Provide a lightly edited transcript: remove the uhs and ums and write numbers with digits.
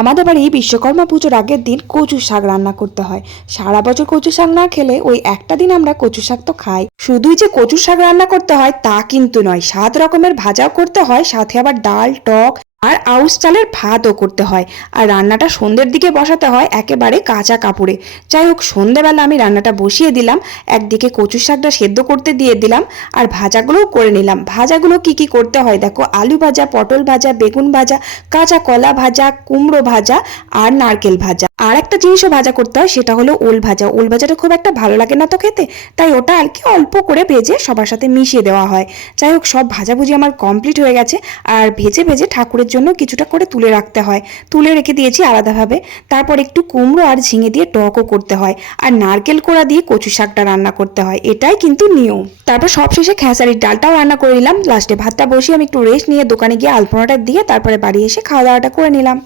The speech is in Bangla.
আমাদের বাড়ি বিশ্বকর্মা পুজোর আগের দিন কচু শাক রান্না করতে হয়। সারা বছর কচু শাক না খেলে ওই একটা দিন আমরা কচু শাক তো খাই। শুধুই যে কচু শাক রান্না করতে হয় তা কিন্তু নয়, 7 রকমের ভাজাও করতে হয়, সাথে আবার ডাল, টক আর আউশ চালের ভাতও করতে হয়। আর রান্নাটা সন্ধ্যের দিকে বসাতে হয় একেবারে কাঁচা কাপড়ে। যাই হোক, সন্ধ্যেবেলা আমি রান্নাটা বসিয়ে দিলাম, একদিকে কচু শাকটা সেদ্ধ করতে দিয়ে দিলাম আর ভাজাগুলোও করে নিলাম। ভাজাগুলো কি কি করতে হয় দেখো: আলু ভাজা, পটল ভাজা, বেগুন ভাজা, কাঁচা কলা ভাজা, কুমড়ো ভাজা আর নারকেল ভাজা। আর একটা জিনিসও ভাজা করতে হয়, সেটা হলো ওল ভাজা। ওল ভাজাটা খুব একটা ভালো লাগে না তো খেতে, তাই ওটা আর কি অল্প করে ভেজে সবার সাথে মিশিয়ে দেওয়া হয়। যাই হোক, সব ভাজাভুজি আমার কমপ্লিট হয়ে গেছে। আর ভেজে ভেজে ঠাকুরের জন্য কিছুটা করে তুলে রাখতে হয়, তুলে রেখে দিয়েছি আলাদাভাবে। তারপর একটু কুমড়ো আর ঝিঙে দিয়ে টকও করতে হয়, আর নারকেল কোড়া দিয়ে কচু শাকটা রান্না করতে হয়, এটাই কিন্তু নিয়ম। তারপর সবশেষে খেসারির ডালটাও রান্না করে নিলাম। লাস্টে ভাতটা বসিয়ে আমি একটু রেস্ট নিয়ে দোকানে গিয়ে আলপনাটা দিয়ে তারপরে বাড়ি এসে খাওয়া দাওয়াটা করে নিলাম।